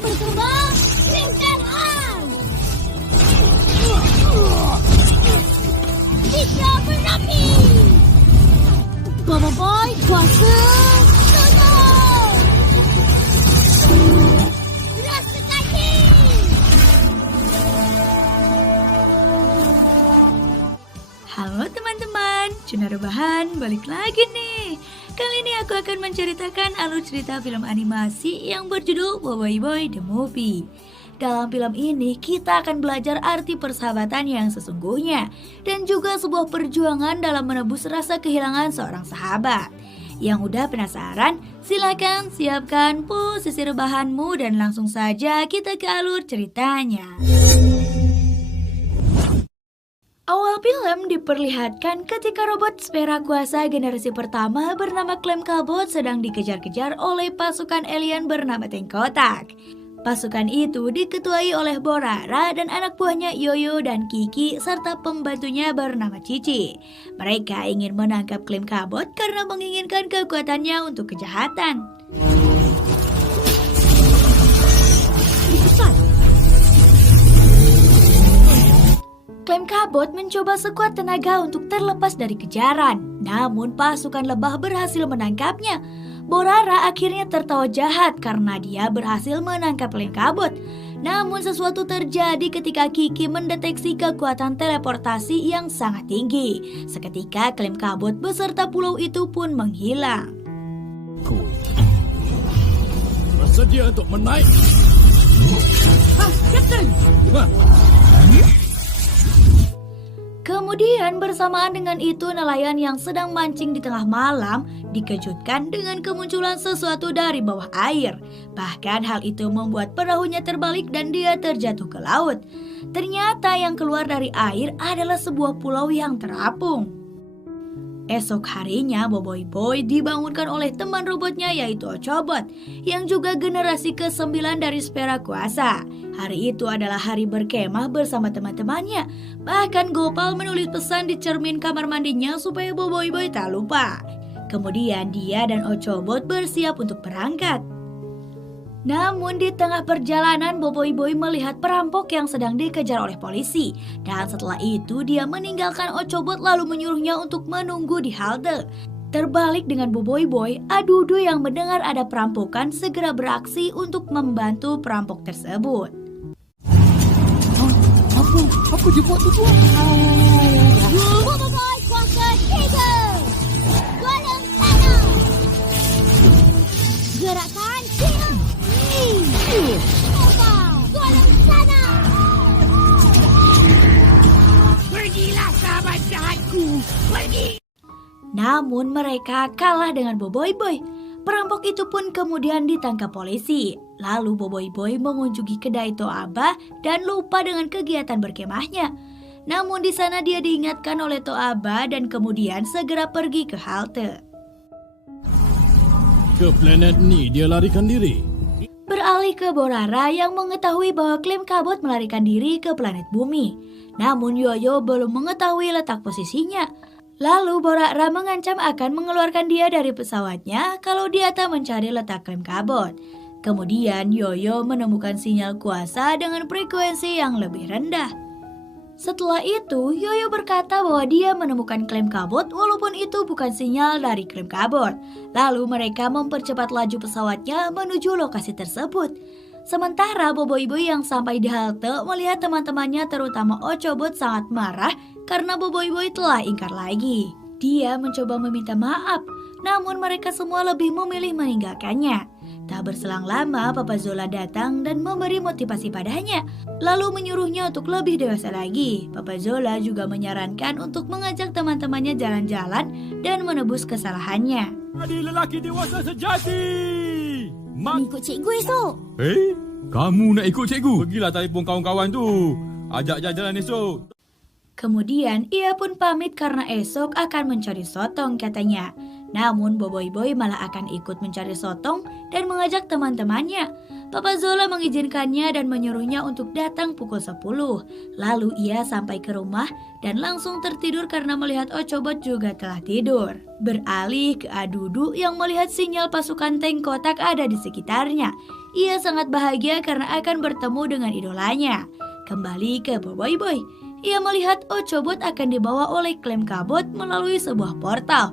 Berkembang, rintangan! Bisa berapi! Boboiboy, kuasa tutup! Rasa kaki! Halo teman-teman, Cuna Rebahan balik lagi nih. Kali ini aku akan menceritakan alur cerita film animasi yang berjudul Boboiboy The Movie. Dalam film ini kita akan belajar arti persahabatan yang sesungguhnya dan juga sebuah perjuangan dalam menebus rasa kehilangan seorang sahabat. Yang udah penasaran? Silakan siapkan posisi rebahanmu dan langsung saja kita ke alur ceritanya. Awal film diperlihatkan ketika robot Sfera Kuasa generasi pertama bernama Clem Cabot sedang dikejar-kejar oleh pasukan alien bernama Tengkotak. Pasukan itu diketuai oleh Borara dan anak buahnya Yoyo dan Kiki serta pembantunya bernama Cici. Mereka ingin menangkap Clem Cabot karena menginginkan kekuatannya untuk kejahatan. Clem Cabot mencoba sekuat tenaga untuk terlepas dari kejaran. Namun pasukan lebah berhasil menangkapnya. Borara akhirnya tertawa jahat karena dia berhasil menangkap Clem Cabot. Namun sesuatu terjadi ketika Kiki mendeteksi kekuatan teleportasi yang sangat tinggi. Seketika Clem Cabot beserta pulau itu pun menghilang. Cool. Bersedia untuk menaik? Kapten! Wah. Kemudian bersamaan dengan itu nelayan yang sedang mancing di tengah malam dikejutkan dengan kemunculan sesuatu dari bawah air. Bahkan hal itu membuat perahunya terbalik dan dia terjatuh ke laut. Ternyata yang keluar dari air adalah sebuah pulau yang terapung. Esok harinya Boboiboy dibangunkan oleh teman robotnya yaitu Ochobot yang juga generasi ke-9 dari Sfera Kuasa. Hari itu adalah hari berkemah bersama teman-temannya. Bahkan Gopal menulis pesan di cermin kamar mandinya supaya Boboiboy tak lupa. Kemudian dia dan Ochobot bersiap untuk berangkat. Namun di tengah perjalanan Boboiboy melihat perampok yang sedang dikejar oleh polisi. Dan setelah itu dia meninggalkan Ochobot lalu menyuruhnya untuk menunggu di halte. Terbalik dengan Boboiboy, Adudu yang mendengar ada perampokan segera beraksi untuk membantu perampok tersebut. Apa dia buat tu? Boboiboy, kuasa tiga! Golong sana! Gerakan siap! Opa, golong sana! Pergilah sahabat jahatku! Pergi! Namun mereka kalah dengan Boboiboy. Perampok itu pun kemudian ditangkap polisi. Lalu Boboiboy mengunjungi kedai Toaba dan lupa dengan kegiatan berkemahnya. Namun di sana dia diingatkan oleh Toaba dan kemudian segera pergi ke halte. Ke planet ni dia larikan diri. Beralih ke Borara yang mengetahui bahwa Clem Cabot melarikan diri ke planet bumi. Namun Yoyo belum mengetahui letak posisinya. Lalu Borara mengancam akan mengeluarkan dia dari pesawatnya kalau dia tak mencari letak Clem Cabot. Kemudian Yoyo menemukan sinyal kuasa dengan frekuensi yang lebih rendah. Setelah itu Yoyo berkata bahwa dia menemukan Clem Cabot walaupun itu bukan sinyal dari Clem Cabot. Lalu mereka mempercepat laju pesawatnya menuju lokasi tersebut. Sementara Boboiboy yang sampai di halte melihat teman-temannya terutama Ochobot sangat marah karena Boboiboy telah ingkar lagi. Dia mencoba meminta maaf, namun mereka semua lebih memilih meninggalkannya. Tak berselang lama Papa Zola datang dan memberi motivasi padanya, lalu menyuruhnya untuk lebih dewasa lagi. Papa Zola juga menyarankan untuk mengajak teman-temannya jalan-jalan dan menebus kesalahannya. Jadi lelaki dewasa sejati. Ikut cikgu esok! Kamu nak ikut cikgu? Pergilah telefon kawan-kawan tu. Ajak jalan esok. Kemudian ia pun pamit karena esok akan mencari sotong katanya. Namun Boboiboy malah akan ikut mencari sotong dan mengajak teman-temannya. Papa Zola mengizinkannya dan menyuruhnya untuk datang pukul 10. Lalu ia sampai ke rumah dan langsung tertidur karena melihat Ochobot juga telah tidur. Beralih ke Adudu yang melihat sinyal pasukan tank kotak ada di sekitarnya. ia sangat bahagia karena akan bertemu dengan idolanya. Kembali ke Boboiboy Boy, ia melihat Ochobot akan dibawa oleh Klem Kabut melalui sebuah portal.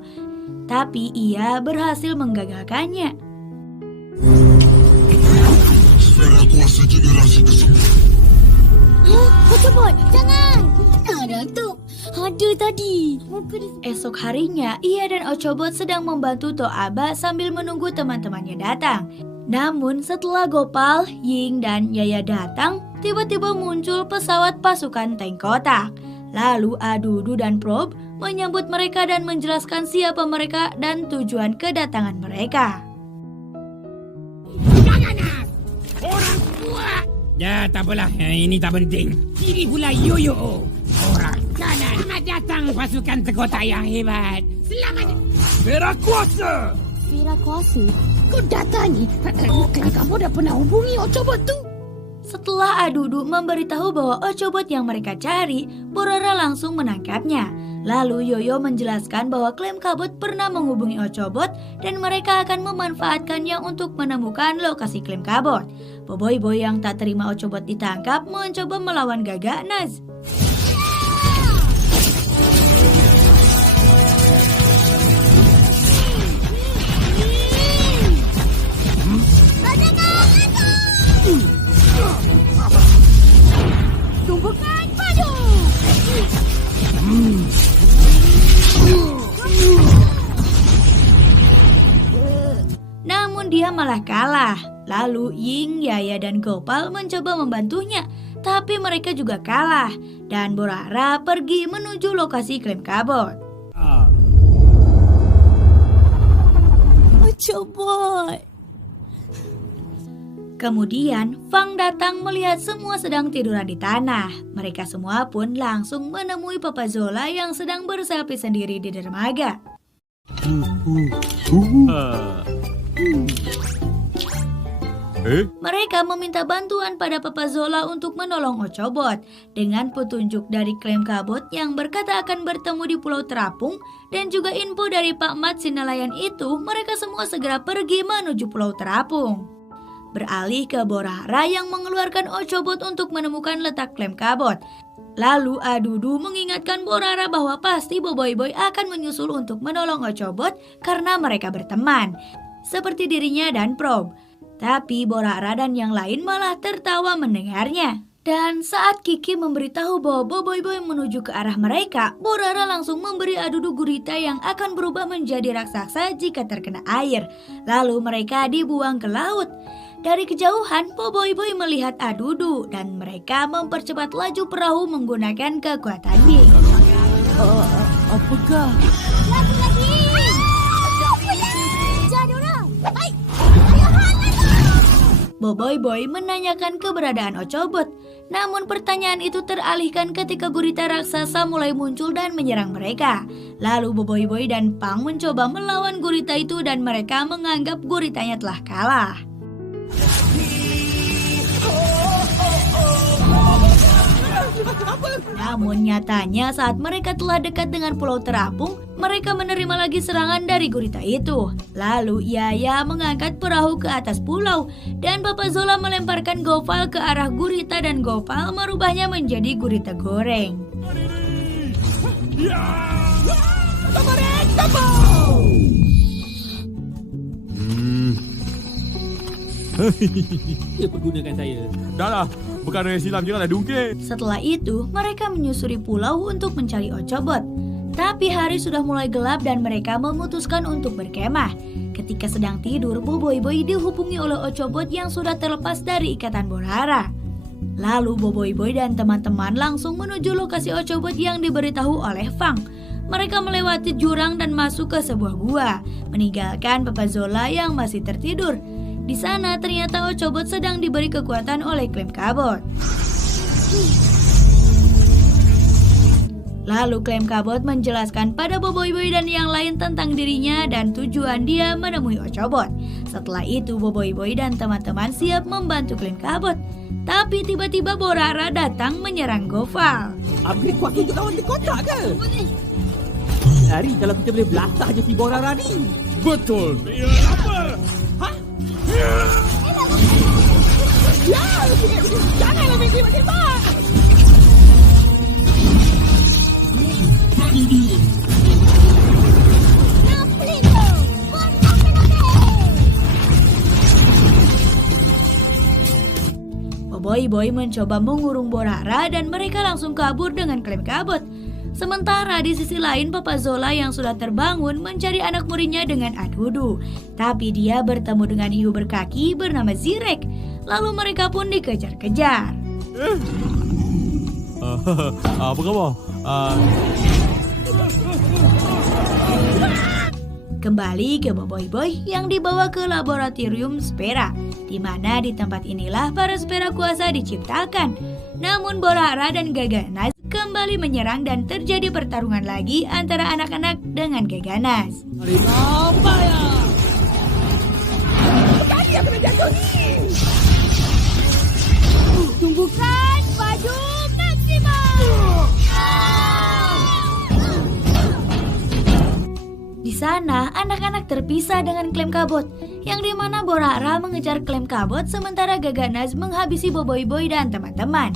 Tapi ia berhasil menggagalkannya. Sfera kuasa generasi ke-9. Ochobot, jangan! Ada tu. Ada tadi. Esok harinya, ia dan Ochobot sedang membantu Toaba sambil menunggu teman-temannya datang. Namun setelah Gopal, Ying, dan Yaya datang, tiba-tiba muncul pesawat pasukan tank kotak. Lalu Adudu dan Prob menyambut mereka dan menjelaskan siapa mereka dan tujuan kedatangan mereka. Jangan nak! Orang kuat! Ya, tak apalah. Ini tak penting. Kiri pula Yoyo. Orang kanan. Selamat datang pasukan sekota yang hebat. Selamat! Sfera kuasa. Sfera kuasa? Kau datang ni? Bukan kamu dah pernah hubungi Ochobot tu? Setelah Adudu memberitahu bahwa Ochobot yang mereka cari, Borara langsung menangkapnya. Lalu Yoyo menjelaskan bahwa Klem Kabut pernah menghubungi Ochobot dan mereka akan memanfaatkannya untuk menemukan lokasi Klem Kabut. Boboiboy yang tak terima Ochobot ditangkap mencoba melawan Gagak Naz. Tumpukan padu! Namun dia malah kalah. Lalu Ying, Yaya, dan Gopal mencoba membantunya, tapi mereka juga kalah. Dan Borara pergi menuju lokasi Klem Kabut. Ochobot! Kemudian, Fang datang melihat semua sedang tiduran di tanah. Mereka semua pun langsung menemui Papa Zola yang sedang berselfie sendiri di dermaga. Mereka meminta bantuan pada Papa Zola untuk menolong Ochobot. Dengan petunjuk dari Klem Kabut yang berkata akan bertemu di Pulau Terapung dan juga info dari Pak Mat si nelayan itu, mereka semua segera pergi menuju Pulau Terapung. Beralih ke Borara yang mengeluarkan Ochobot untuk menemukan letak Klem Kabut. Lalu Adudu mengingatkan Borara bahwa pasti Boboiboy akan menyusul untuk menolong Ochobot karena mereka berteman, seperti dirinya dan Prob. Tapi Borara dan yang lain malah tertawa mendengarnya. Dan saat Kiki memberitahu bahwa Boboiboy menuju ke arah mereka, Borara langsung memberi Adudu gurita yang akan berubah menjadi raksasa jika terkena air. Lalu mereka dibuang ke laut. Dari kejauhan, Boboiboy melihat Adudu dan mereka mempercepat laju perahu menggunakan kekuatan Ying. Apakah? Lagi! Jadi orang! Hai! Boboiboy menanyakan keberadaan Ochobot. Namun pertanyaan itu teralihkan ketika gurita raksasa mulai muncul dan menyerang mereka. Lalu Boboiboy dan Pang mencoba melawan gurita itu dan mereka menganggap guritanya telah kalah. Namun nyatanya saat mereka telah dekat dengan Pulau Terapung, mereka menerima lagi serangan dari gurita itu. Lalu Yaya mengangkat perahu ke atas pulau dan Papa Zola melemparkan Gopal ke arah gurita dan Gopal merubahnya menjadi gurita goreng. Dia pergunakan saya. Dah lah, perkara yang silam je lah dungkit. Setelah itu, mereka menyusuri pulau untuk mencari Ochobot. Tapi hari sudah mulai gelap dan mereka memutuskan untuk berkemah. Ketika sedang tidur, Boboiboy dihubungi oleh Ochobot yang sudah terlepas dari ikatan Borara. Lalu Boboiboy dan teman-teman langsung menuju lokasi Ochobot yang diberitahu oleh Fang. Mereka melewati jurang dan masuk ke sebuah gua, meninggalkan Papa Zola yang masih tertidur. Di sana ternyata Ochobot sedang diberi kekuatan oleh Klem Kabut. Lalu Klem Kabut menjelaskan pada Boboiboy dan yang lain tentang dirinya dan tujuan dia menemui Ochobot. Setelah itu Boboiboy dan teman-teman siap membantu Klem Kabut. Tapi tiba-tiba Borara datang menyerang Gopal. Upgrade kuat untuk lawan di kotak ke? Hari kalau kita boleh belasah je si Borara ni. Betul. Hah? Boboiboy mencoba mengurung Borara dan mereka langsung kabur dengan klaim kabut. Sementara di sisi lain Papa Zola yang sudah terbangun mencari anak muridnya dengan Adudu. Tapi dia bertemu dengan hiu berkaki bernama Zirek. Lalu mereka pun dikejar-kejar. Apa khabar? Kembali ke Boboiboy yang dibawa ke laboratorium Spera, di mana di tempat inilah para Spera kuasa diciptakan. Namun Borara dan Gaganas kembali menyerang dan terjadi pertarungan lagi antara anak-anak dengan Gaganas. Tumbuhkan baju maksimal. Di sana, anak-anak terpisah dengan klaim kabut, yang dimana Borara mengejar klaim kabut sementara Gaganas menghabisi Boboiboy dan teman-teman.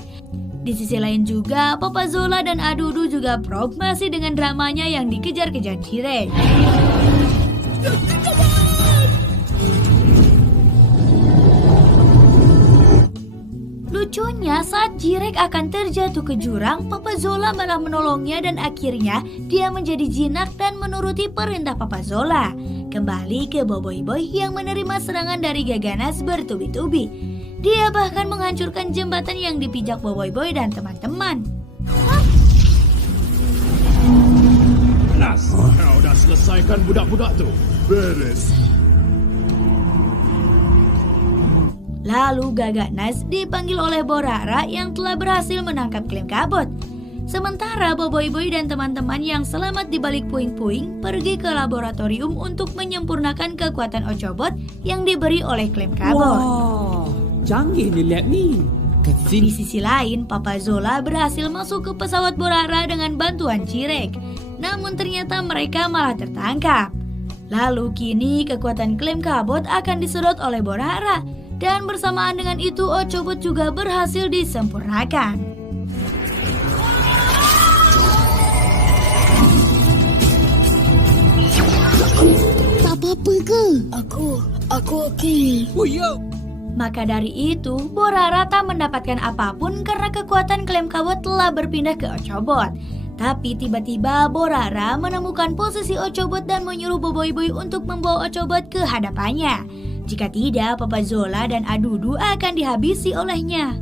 Di sisi lain juga, Papa Zola dan Adudu juga prok masih dengan dramanya yang dikejar-kejar Jirek. Lucunya saat Jirek akan terjatuh ke jurang, Papa Zola malah menolongnya dan akhirnya dia menjadi jinak dan menuruti perintah Papa Zola. Kembali ke Boboiboy yang menerima serangan dari Gaganas bertubi-tubi. Dia bahkan menghancurkan jembatan yang dipijak Boboiboy dan teman-teman. Nas, kau dah selesaikan budak-budak tu. Beres. Lalu Gaganas dipanggil oleh Borara yang telah berhasil menangkap klaim kabut. Sementara Boboiboy dan teman-teman yang selamat di balik puing-puing pergi ke laboratorium untuk menyempurnakan kekuatan Ochobot yang diberi oleh klaim kabut. Wah, canggih ni lab ni. Di sisi lain, Papa Zola berhasil masuk ke pesawat Borara dengan bantuan Jirek. Namun ternyata mereka malah tertangkap. Lalu kini kekuatan klaim kabut akan disedot oleh Borara. Dan bersamaan dengan itu Ochobot juga berhasil disempurnakan. Tak apa-apa ke? Aku okey. Oh ya. Maka dari itu, Borara tak mendapatkan apapun karena kekuatan klaim kabut telah berpindah ke Ochobot. Tapi tiba-tiba Borara menemukan posisi Ochobot dan menyuruh Boboiboy untuk membawa Ochobot ke hadapannya. Jika tidak, Papa Zola dan Adudu akan dihabisi olehnya.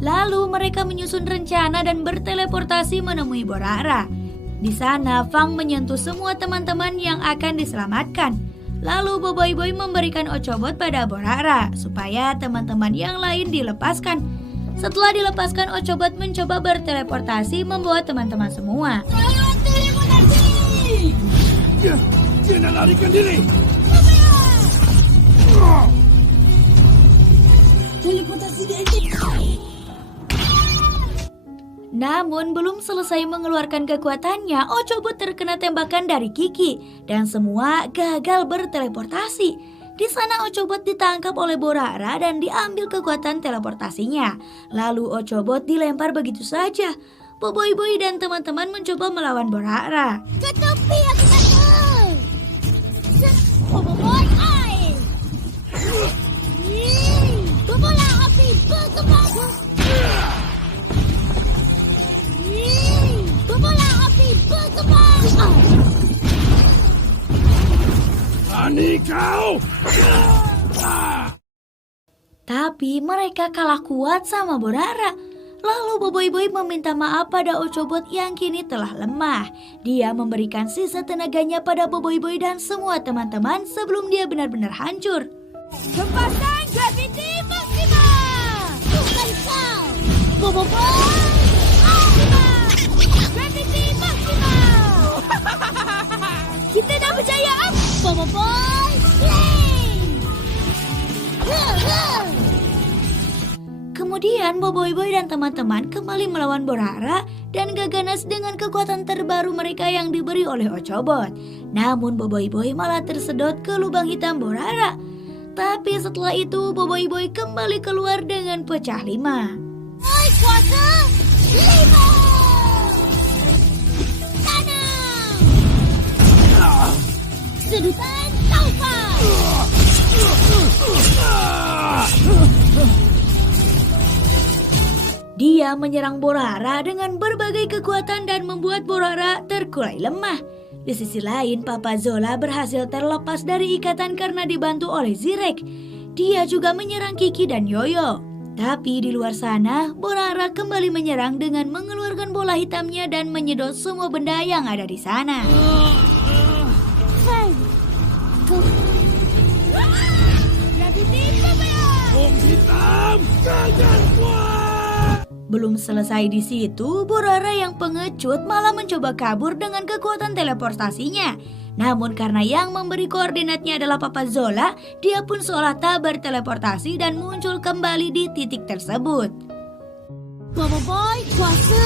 Lalu mereka menyusun rencana dan berteleportasi menemui Borara. Di sana, Fang menyentuh semua teman-teman yang akan diselamatkan. Lalu Boboiboy memberikan Ochobot pada Borara supaya teman-teman yang lain dilepaskan. Setelah dilepaskan, Ochobot mencoba berteleportasi membawa teman-teman semua. Dia nak larikan diri. Namun belum selesai mengeluarkan kekuatannya, Ochobot terkena tembakan dari Kiki dan semua gagal berteleportasi. Di sana Ochobot ditangkap oleh Borara dan diambil kekuatan teleportasinya. Lalu Ochobot dilempar begitu saja. Boboiboy dan teman-teman mencoba melawan Borara. Ke tepi aku kata. Boboiboy air. Bobola api berkembang. Bobola api berkembang. Berani kau. Tapi mereka kalah kuat sama Borara. Lalu Boboiboy meminta maaf pada Ochobot yang kini telah lemah. Dia memberikan sisa tenaganya pada Boboiboy dan semua teman-teman sebelum dia benar-benar hancur. Lepaskan graviti maksimal. Bukan kau. Boboiboy. Graviti maksimal. Kita dah berjaya. Boboiboy. Kemudian Boboiboy dan teman-teman kembali melawan Borara dan Gaganas dengan kekuatan terbaru mereka yang diberi oleh Ochobot. Namun Boboiboy malah tersedot ke lubang hitam Borara. Tapi setelah itu Boboiboy kembali keluar dengan pecah 5. Hai kuasa 5. Tanam. Sedutan taufan. Dia menyerang Borara dengan berbagai kekuatan dan membuat Borara terkulai lemah. Di sisi lain, Papa Zola berhasil terlepas dari ikatan karena dibantu oleh Zirek. Dia juga menyerang Kiki dan Yoyo. Tapi di luar sana, Borara kembali menyerang dengan mengeluarkan bola hitamnya dan menyedot semua benda yang ada di sana. Hai, kau... Lagi tiba ya! Om hitam, jangan kuat! Belum selesai di situ, Borara yang pengecut malah mencoba kabur dengan kekuatan teleportasinya. Namun karena yang memberi koordinatnya adalah Papa Zola, dia pun seolah tak berteleportasi dan muncul kembali di titik tersebut. Bobo Boy, kuasa!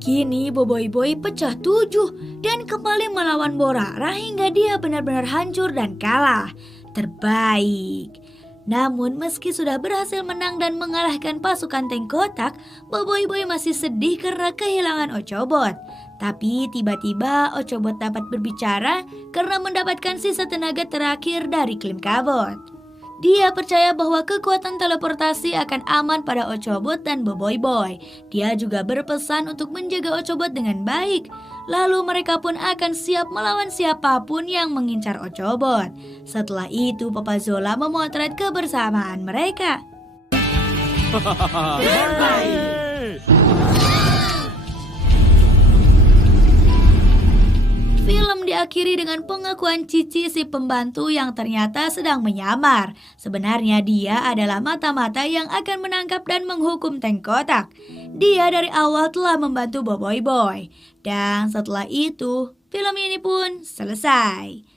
Kini Boboiboy Boy pecah 7 dan kembali melawan Borara hingga dia benar-benar hancur dan kalah. Terbaik. Namun meski sudah berhasil menang dan mengalahkan pasukan tank kotak, Boboiboy Boy masih sedih karena kehilangan Ochobot. Tapi tiba-tiba Ochobot dapat berbicara karena mendapatkan sisa tenaga terakhir dari Klim Kabot. Dia percaya bahwa kekuatan teleportasi akan aman pada Ochobot dan Boboiboy Boy. Dia juga berpesan untuk menjaga Ochobot dengan baik. Lalu mereka pun akan siap melawan siapapun yang mengincar Ochobot. Setelah itu Papa Zola memotret kebersamaan mereka. Film diakhiri dengan pengakuan Cici si pembantu yang ternyata sedang menyamar. Sebenarnya dia adalah mata-mata yang akan menangkap dan menghukum tank kotak. Dia dari awal telah membantu Boboiboy Boy. Dan setelah itu, film ini pun selesai.